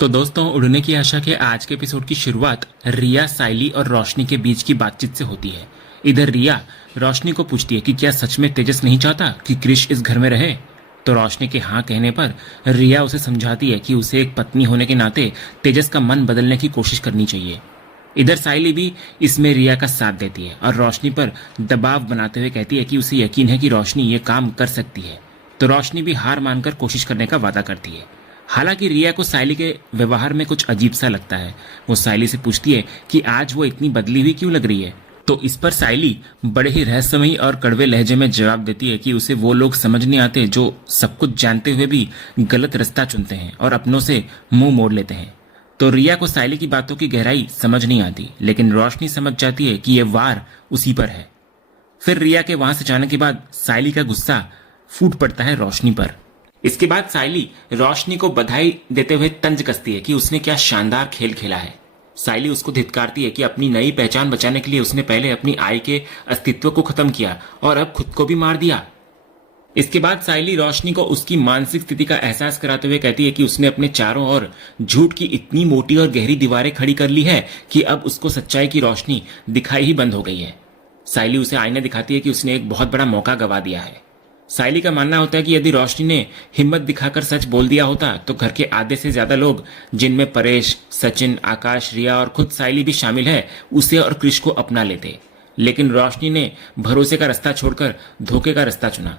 तो दोस्तों, उड़ने की आशा के आज के एपिसोड की शुरुआत रिया, साइली और रोशनी के बीच की बातचीत से होती है। इधर रिया रोशनी को पूछती है कि क्या सच में तेजस नहीं चाहता कि क्रिश इस घर में रहे। तो रोशनी के हाँ कहने पर रिया उसे समझाती है कि उसे एक पत्नी होने के नाते तेजस का मन बदलने की कोशिश करनी चाहिए। इधर साइली भी इसमें रिया का साथ देती है और रोशनी पर दबाव बनाते हुए कहती है कि उसे यकीन है कि रोशनी ये काम कर सकती है। तो रोशनी भी हार मानकर कोशिश करने का वादा करती है। हालांकि रिया को साइली के व्यवहार में कुछ अजीब सा लगता है। वो साइली से पूछती है कि आज वो इतनी बदली हुई क्यों लग रही है। तो इस पर साइली बड़े ही रहस्यमयी और कड़वे लहजे में जवाब देती है कि उसे वो लोग समझ नहीं आते जो सब कुछ जानते हुए भी गलत रास्ता चुनते हैं और अपनों से मुंह मोड़ लेते हैं। तो रिया को साइली की बातों की गहराई समझ नहीं आती, लेकिन रोशनी समझ जाती है कि यह वार उसी पर है। फिर रिया के वहां से जाने के बाद साइली का गुस्सा फूट पड़ता है रोशनी पर। इसके बाद साइली रोशनी को बधाई देते हुए तंज कसती है कि उसने क्या शानदार खेल खेला है। साइली उसको धिक्कारती है कि अपनी नई पहचान बचाने के लिए उसने पहले अपनी आई के अस्तित्व को खत्म किया और अब खुद को भी मार दिया। इसके बाद साइली रोशनी को उसकी मानसिक स्थिति का एहसास कराते हुए कहती है कि उसने अपने चारों ओर झूठ की इतनी मोटी और गहरी दीवारें खड़ी कर ली है कि अब उसको सच्चाई की रोशनी दिखाई ही बंद हो गई है। साइली उसे आईना दिखाती है कि उसने एक बहुत बड़ा मौका गवा दिया है। साइली का मानना होता है कि यदि रोशनी ने हिम्मत दिखाकर सच बोल दिया होता तो घर के आधे से ज्यादा लोग, जिनमें परेश, सचिन, आकाश, रिया और खुद साइली भी शामिल है, उसे और क्रिश को अपना लेते। लेकिन रोशनी ने भरोसे का रास्ता छोड़कर धोखे का रास्ता चुना।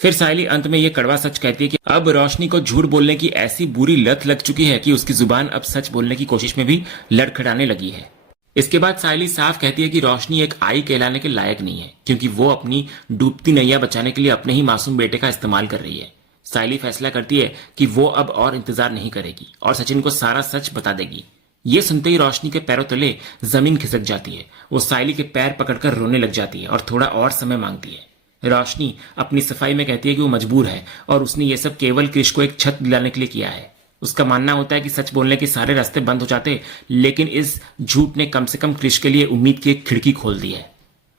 फिर साइली अंत में यह कड़वा सच कहती है कि अब रोशनी को झूठ बोलने की ऐसी बुरी लत लग चुकी है कि उसकी जुबान अब सच बोलने की कोशिश में भी लड़खड़ाने लगी है। इसके बाद साइली साफ कहती है कि रोशनी एक आई कहलाने के लायक नहीं है, क्योंकि वो अपनी डूबती नैया बचाने के लिए अपने ही मासूम बेटे का इस्तेमाल कर रही है। साइली फैसला करती है कि वो अब और इंतजार नहीं करेगी और सचिन को सारा सच बता देगी। ये सुनते ही रोशनी के पैरों तले जमीन खिसक जाती है। वो साइली के पैर पकड़कर रोने लग जाती है और थोड़ा और समय मांगती है। रोशनी अपनी सफाई में कहती है कि वो मजबूर है और उसने ये सब केवल क्रिश को एक छत दिलाने के लिए किया है। उसका मानना होता है कि सच बोलने के सारे रास्ते बंद हो जाते, लेकिन इस झूठ ने कम से कम क्रिश के लिए उम्मीद की एक खिड़की खोल दी है।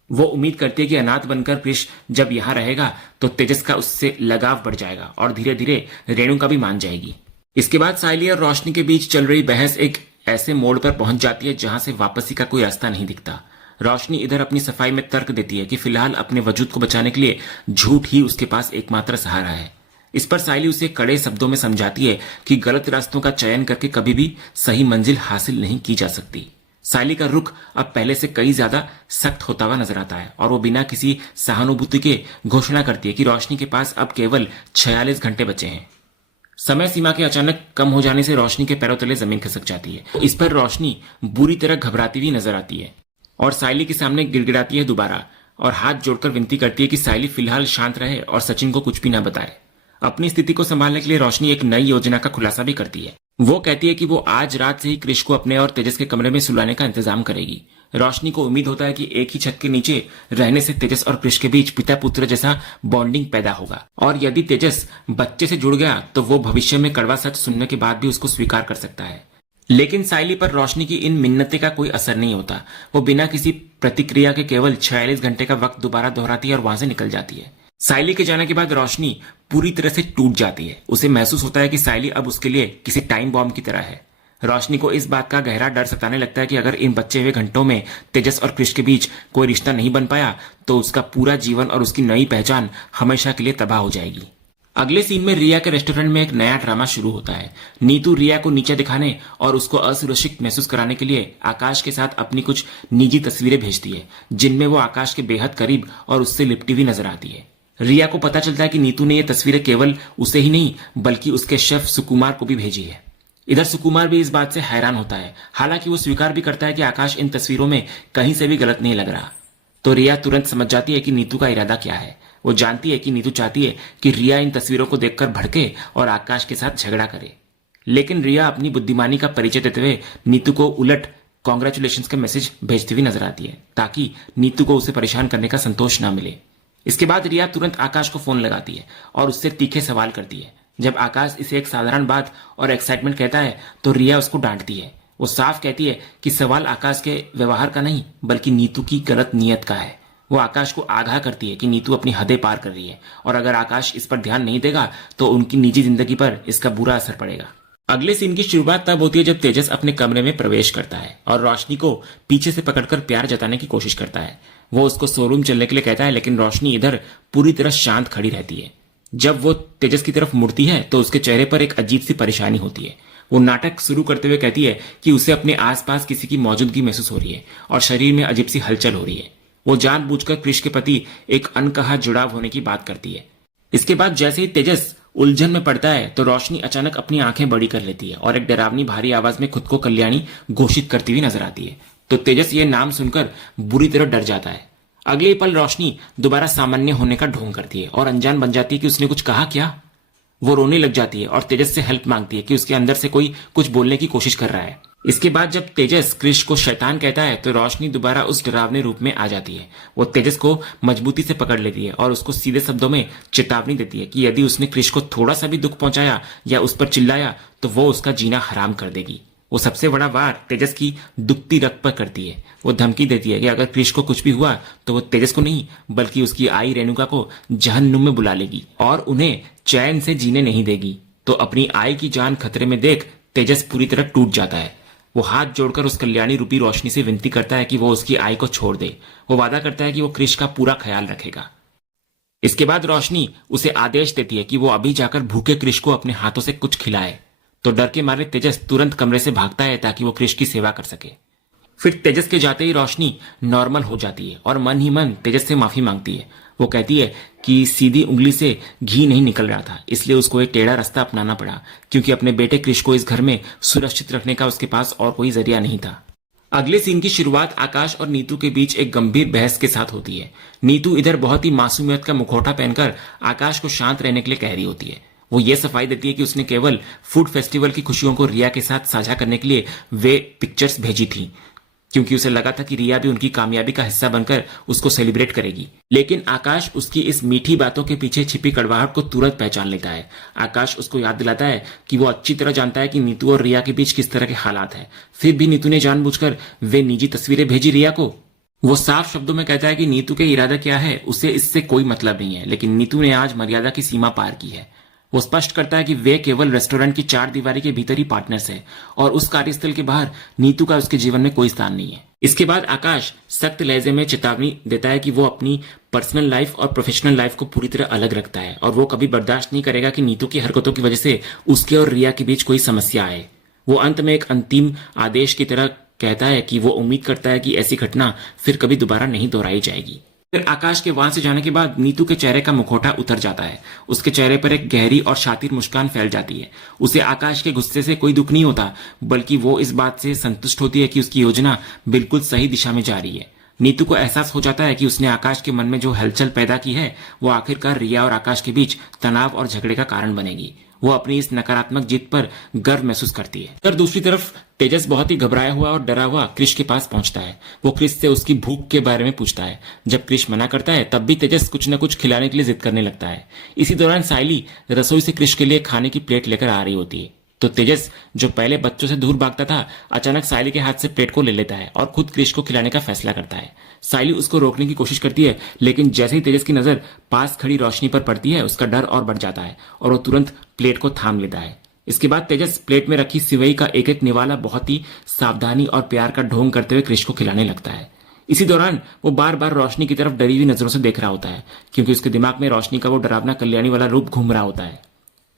वो उम्मीद करती है कि अनाथ बनकर क्रिश जब यहां रहेगा तो तेजस का उससे लगाव बढ़ जाएगा और धीरे धीरे रेणु का भी मान जाएगी। इसके बाद साइली और रोशनी के बीच चल रही बहस एक ऐसे मोड़ पर पहुंच जाती है जहां से वापसी का कोई रास्ता नहीं दिखता। रोशनी इधर अपनी सफाई में तर्क देती है कि फिलहाल अपने वजूद को बचाने के लिए झूठ ही उसके पास एकमात्र सहारा है। इस पर साइली उसे कड़े शब्दों में समझाती है कि गलत रास्तों का चयन करके कभी भी सही मंजिल हासिल नहीं की जा सकती। साइली का रुख अब पहले से कई ज्यादा सख्त होता हुआ नजर आता है और वो बिना किसी सहानुभूति के घोषणा करती है कि रोशनी के पास अब केवल 46 घंटे बचे हैं। समय सीमा के अचानक कम हो जाने से रोशनी के पैरों तले जमीन खिसक जाती है। इस पर रोशनी बुरी तरह घबराती हुई नजर आती है और साइली के सामने गिड़गिड़ाती है दोबारा और हाथ जोड़कर विनती करती है कि साइली फिलहाल शांत रहे और सचिन को कुछ भी ना बताए। अपनी स्थिति को संभालने के लिए रोशनी एक नई योजना का खुलासा भी करती है। वो कहती है कि वो आज रात से ही क्रिश को अपने और तेजस के कमरे में सुलाने का इंतजाम करेगी। रोशनी को उम्मीद होता है कि एक ही छत के नीचे रहने से तेजस और क्रिश के बीच पिता पुत्र जैसा बॉन्डिंग पैदा होगा और यदि तेजस बच्चे से जुड़ गया तो वो भविष्य में कड़वा सच सुनने के बाद भी उसको स्वीकार कर सकता है। लेकिन साइली पर रोशनी की इन मिन्नतें का कोई असर नहीं होता। वो बिना किसी प्रतिक्रिया के केवल 46 घंटे का वक्त दोबारा दोहराती है और वहां से निकल जाती है। साइली के जाने के बाद रोशनी पूरी तरह से टूट जाती है। उसे महसूस होता है कि साइली अब उसके लिए किसी टाइम बॉम्ब की तरह है। रोशनी को इस बात का गहरा डर सताने लगता है कि अगर इन बचे हुए घंटों में तेजस और क्रिश के बीच कोई रिश्ता नहीं बन पाया तो उसका पूरा जीवन और उसकी नई पहचान हमेशा के लिए तबाह हो जाएगी। अगले सीन में रिया के रेस्टोरेंट में एक नया ड्रामा शुरू होता है। नीतू रिया को नीचे दिखाने और उसको असुरक्षित महसूस कराने के लिए आकाश के साथ अपनी कुछ निजी तस्वीरें भेजती है, जिनमें वो आकाश के बेहद करीब और उससे लिपटी हुई नजर आती है। रिया को पता चलता है कि नीतू ने ये तस्वीरें केवल उसे ही नहीं बल्कि उसके शेफ सुकुमार को भी भेजी है। इधर सुकुमार भी इस बात से हैरान होता है। हालांकि वो स्वीकार भी करता है कि आकाश इन तस्वीरों में कहीं से भी गलत नहीं लग रहा। तो रिया तुरंत समझ जाती है कि नीतू का इरादा क्या है। वो जानती है कि नीतू चाहती है कि रिया इन तस्वीरों को देखकर भड़के और आकाश के साथ झगड़ा करे। लेकिन रिया अपनी बुद्धिमानी का परिचय देते हुए नीतू को उलट कॉन्ग्रेचुलेशंस का मैसेज भेजती हुई नजर आती है, ताकि नीतू को उसे परेशान करने का संतोष न मिले। इसके बाद रिया तुरंत आकाश को फोन लगाती है और उससे तीखे सवाल करती है। जब आकाश इसे एक साधारण बात और एक्साइटमेंट कहता है तो रिया उसको डांटती है। वो साफ कहती है कि सवाल आकाश के व्यवहार का नहीं बल्कि नीतू की गलत नीयत का है। वो आकाश को आगाह करती है कि नीतू अपनी हदें पार कर रही है और अगर आकाश इस पर ध्यान नहीं देगा तो उनकी निजी जिंदगी पर इसका बुरा असर पड़ेगा। अगले सीन की शुरुआत तब होती है जब तेजस अपने कमरे में प्रवेश करता है और रोशनी को पीछे से पकड़कर प्यार जताने की कोशिश करता है। वो उसको शोरूम चलने के लिए कहता है, लेकिन रोशनी इधर पूरी तरह शांत खड़ी रहती है। जब वो तेजस की तरफ मुड़ती है तो उसके चेहरे पर एक अजीब सी परेशानी होती है। वो नाटक शुरू करते हुए कहती है कि उसे अपने आसपास किसी की मौजूदगी महसूस हो रही है और शरीर में अजीब सी हलचल हो रही है। वो जानबूझकर क्रिश के प्रति एक अनकहा जुड़ाव होने की बात करती है। इसके बाद जैसे ही तेजस उलझन में पड़ता है तो रोशनी अचानक अपनी आंखें बड़ी कर लेती है और एक डरावनी भारी आवाज में खुद को कल्याणी घोषित करती हुई नजर आती है। तो तेजस ये नाम सुनकर बुरी तरह डर जाता है। अगले ही पल रोशनी दोबारा सामान्य होने का ढोंग करती है और अनजान बन जाती है कि उसने कुछ कहा क्या। वो रोने लग जाती है और तेजस से हेल्प मांगती है कि उसके अंदर से कोई कुछ बोलने की कोशिश कर रहा है। इसके बाद जब तेजस क्रिश को शैतान कहता है तो रोशनी दोबारा उस डरावने रूप में आ जाती है। वो तेजस को मजबूती से पकड़ लेती है और उसको सीधे शब्दों में चेतावनी देती है कि यदि उसने क्रिश को थोड़ा सा भी दुख पहुंचाया या उस पर चिल्लाया तो वो उसका जीना हराम कर देगी। वो सबसे बड़ा वार तेजस की दुखती रग पर करती है। वो धमकी देती है कि अगर क्रिश को कुछ भी हुआ तो वो तेजस को नहीं बल्कि उसकी आई रेणुका को जहन्नुम में बुला लेगी और उन्हें चैन से जीने नहीं देगी। तो अपनी आई की जान खतरे में देख तेजस पूरी तरह टूट जाता है। वो हाथ जोड़कर उस कल्याणी रूपी रोशनी से विनती करता है कि वो उसकी आई को छोड़ दे। वो वादा करता है कि वो क्रिश का पूरा ख्याल रखेगा। इसके बाद रोशनी उसे आदेश देती है कि वो अभी जाकर भूखे क्रिश को अपने हाथों से कुछ खिलाए। तो डर के मारे तेजस तुरंत कमरे से भागता है ताकि वो क्रिश की सेवा कर सके। फिर तेजस के जाते ही रोशनी नॉर्मल हो जाती है और मन ही मन तेजस से माफी मांगती है। वो कहती है कि सीधी उंगली से घी नहीं निकल रहा था, इसलिए उसको एक टेढ़ा रास्ता अपनाना पड़ा क्योंकि अपने बेटे क्रिश को इस घर में सुरक्षित रखने का उसके पास और कोई जरिया नहीं था। अगले सीन की शुरुआत आकाश और नीतू के बीच एक गंभीर बहस के साथ होती है। नीतू इधर बहुत ही मासूमियत का मुखौटा पहनकर आकाश को शांत रहने के लिए कह रही होती है। वो ये सफाई देती है कि उसने केवल फूड फेस्टिवल की खुशियों को रिया के साथ साझा करने के लिए वे पिक्चर्स भेजी थी, क्योंकि उसे लगा था कि रिया भी उनकी कामयाबी का हिस्सा बनकर उसको सेलिब्रेट करेगी। लेकिन आकाश उसकी इस मीठी बातों के पीछे छिपी कड़वाहट को तुरंत पहचान लेता है। आकाश उसको याद दिलाता है कि वो अच्छी तरह जानता है कि नीतू और रिया के बीच किस तरह के हालात हैं। फिर भी नीतू ने जानबूझकर वे निजी तस्वीरें भेजी रिया को। वो साफ शब्दों में कहता है कि नीतू के इरादा क्या है उसे इससे कोई मतलब नहीं है, लेकिन नीतू ने आज मर्यादा की सीमा पार की है। वो स्पष्ट करता है कि वे केवल रेस्टोरेंट की चार दीवारी के भीतर ही पार्टनर्स हैं और उस कार्यस्थल के बाहर नीतू का उसके जीवन में कोई स्थान नहीं है। इसके बाद आकाश सख्त लहजे में चेतावनी देता है कि वो अपनी पर्सनल लाइफ और प्रोफेशनल लाइफ को पूरी तरह अलग रखता है और वो कभी बर्दाश्त नहीं करेगा कि नीतू की हरकतों की वजह से उसके और रिया के बीच कोई समस्या आए। वो अंत में एक अंतिम आदेश की तरह कहता है कि वो उम्मीद करता है कि ऐसी घटना फिर कभी दोबारा नहीं दोहराई जाएगी। फिर आकाश के वहां से जाने के बाद नीतू के चेहरे का मुखौटा उतर जाता है। उसके चेहरे पर एक गहरी और शातिर मुस्कान फैल जाती है। उसे आकाश के गुस्से से कोई दुख नहीं होता, बल्कि वो इस बात से संतुष्ट होती है कि उसकी योजना बिल्कुल सही दिशा में जा रही है। नीतू को एहसास हो जाता है कि उसने आकाश के मन में जो हलचल पैदा की है वो आखिरकार रिया और आकाश के बीच तनाव और झगड़े का कारण बनेगी। वो अपनी इस नकारात्मक जीत पर गर्व महसूस करती है। पर दूसरी तरफ तेजस बहुत ही घबराया हुआ और डरा हुआ क्रिश के पास पहुंचता है। वो क्रिश से उसकी भूख के बारे में पूछता है। जब क्रिश मना करता है तब भी तेजस कुछ न कुछ खिलाने के लिए जिद करने लगता है। इसी दौरान साइली रसोई से क्रिश के लिए खाने की प्लेट लेकर आ रही होती है। तो तेजस, जो पहले बच्चों से दूर भागता था, अचानक साइली के हाथ से प्लेट को ले लेता है और खुद क्रिश को खिलाने का फैसला करता है। साइली उसको रोकने की कोशिश करती है, लेकिन जैसे ही तेजस की नजर पास खड़ी रोशनी पर पड़ती है उसका डर और बढ़ जाता है और वो तुरंत प्लेट को थाम लेता है। इसके बाद तेजस प्लेट में रखी सिवई का एक एक निवाला बहुत ही सावधानी और प्यार का ढोंग करते हुए क्रिश को खिलाने लगता है। इसी दौरान वो बार बार रोशनी की तरफ डरी हुई नजरों से देख रहा होता है, क्योंकि उसके दिमाग में रोशनी का वो डरावना कल्याणी वाला रूप घूम रहा होता है।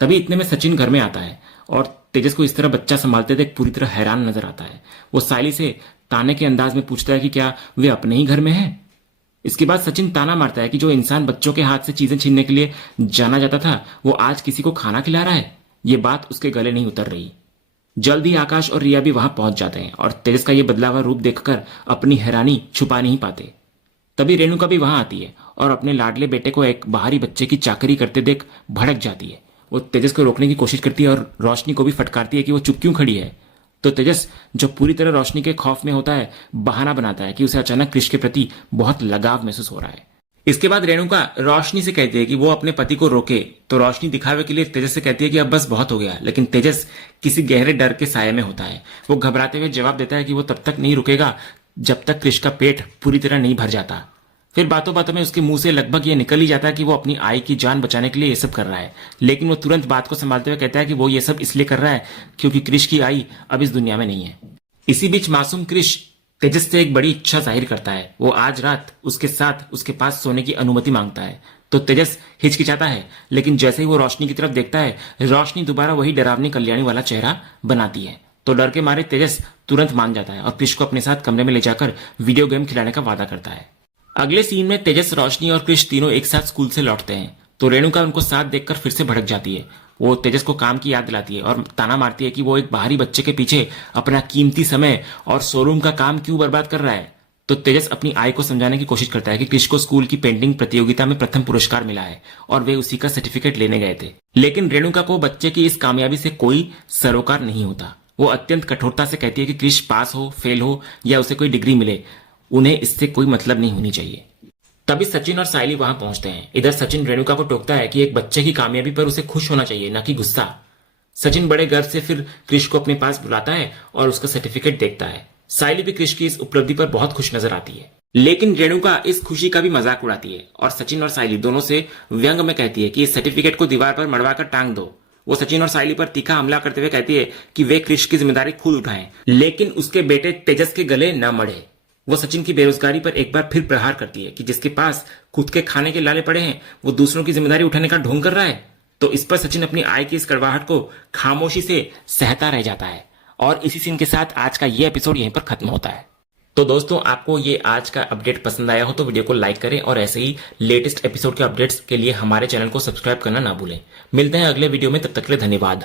तभी इतने में सचिन घर में आता है और तेजस को इस तरह बच्चा संभालते देख पूरी तरह हैरान नजर आता है। वो साइली से ताने के अंदाज में पूछता है कि क्या वे अपने ही घर में हैं। इसके बाद सचिन ताना मारता है कि जो इंसान बच्चों के हाथ से चीजें छीनने के लिए जाना जाता था वो आज किसी को खाना खिला रहा है। ये बात उसके गले नहीं उतर रही। जल्द ही आकाश और रिया भी वहां पहुंच जाते हैं और तेजस का ये बदला हुआ रूप देखकर अपनी हैरानी छुपा नहीं पाते। तभी रेणुका भी वहां आती है और अपने लाडले बेटे को एक बाहरी बच्चे की चाकरी करते देख भड़क जाती है। वो तेजस को रोकने की कोशिश करती है और रोशनी को भी फटकारती है कि वो चुप क्यों खड़ी है। तो तेजस, जो पूरी तरह रोशनी के खौफ में होता है, बहाना बनाता है कि उसे अचानक क्रिश के प्रति बहुत लगाव महसूस हो रहा है। इसके बाद रेणुका रोशनी से कहती है कि वो अपने पति को रोके। तो रोशनी दिखावे के लिए तेजस से कहती है कि अब बस बहुत हो गया, लेकिन तेजस किसी गहरे डर के साये में होता है। वो घबराते हुए जवाब देता है कि वो तब तक नहीं रुकेगा जब तक क्रिश का पेट पूरी तरह नहीं भर जाता। फिर बातों बातों में उसके मुंह से लगभग ये निकल ही जाता है कि वो अपनी आई की जान बचाने के लिए ये सब कर रहा है, लेकिन वो तुरंत बात को संभालते हुए कहता है कि वो ये सब इसलिए कर रहा है क्योंकि क्रिश की आई अब इस दुनिया में नहीं है। इसी बीच मासूम क्रिश तेजस से एक बड़ी इच्छा जाहिर करता है। वो आज रात उसके साथ उसके पास सोने की अनुमति मांगता है। तो तेजस हिचकिचाता है, लेकिन जैसे ही वो रोशनी की तरफ देखता है, रोशनी दोबारा वही डरावनी कल्याणी वाला चेहरा बनाती है। तो डर के मारे तेजस तुरंत मान जाता है और क्रिश को अपने साथ कमरे में ले जाकर वीडियो गेम खिलाने का वादा करता है। अगले सीन में तेजस, रोशनी और क्रिश तीनों एक साथ स्कूल से लौटते हैं। तो रेणुका उनको साथ देखकर फिर से भड़क जाती है। वो तेजस को काम की याद दिलाती है और ताना मारती है कि वो एक बाहरी बच्चे के पीछे अपना कीमती समय और शोरूम का काम क्यों बर्बाद कर रहा है। तो तेजस अपनी आई को समझाने की कोशिश करता है कि क्रिश को स्कूल की पेंटिंग प्रतियोगिता में प्रथम पुरस्कार मिला है और वे उसी का सर्टिफिकेट लेने गए थे। लेकिन रेणुका को बच्चे की इस कामयाबी से कोई सरोकार नहीं होता। वो अत्यंत कठोरता से कहती है कि क्रिश पास हो, फेल हो या उसे कोई डिग्री मिले, उन्हें इससे कोई मतलब नहीं होनी चाहिए। तभी सचिन और सायली वहां पहुंचते हैं। इधर सचिन रेणुका को टोकता है कि एक बच्चे की कामयाबी पर उसे खुश होना चाहिए, न कि गुस्सा। सचिन बड़े गर्व से फिर क्रिश को अपने पास बुलाता है और उसका सर्टिफिकेट देखता है। सायली भी क्रिश की इस उपलब्धि पर बहुत खुश नजर आती है, लेकिन रेणुका इस खुशी का भी मजाक उड़ाती है और सचिन और सायली दोनों से व्यंग में कहती है कि इस सर्टिफिकेट को दीवार पर मड़वाकर टांग दो। वो सचिन और सायली पर तीखा हमला करते हुए कहती है कि वे क्रिश की जिम्मेदारी खुद उठाएं, लेकिन उसके बेटे तेजस के गले न मढ़े। वो सचिन की बेरोजगारी पर एक बार फिर प्रहार करती है कि जिसके पास खुद के खाने के लाले पड़े हैं वो दूसरों की जिम्मेदारी उठाने का ढोंग कर रहा है। तो इस पर सचिन अपनी आय की इस कड़वाहट को खामोशी से सहता रह जाता है। और इसी सीन के साथ आज का ये एपिसोड यहीं पर खत्म होता है। तो दोस्तों, आपको ये आज का अपडेट पसंद आया हो तो वीडियो को लाइक करें और ऐसे ही लेटेस्ट एपिसोड के अपडेट्स के लिए हमारे चैनल को सब्सक्राइब करना ना भूलें। मिलते हैं अगले वीडियो में, तब तक के लिए धन्यवाद।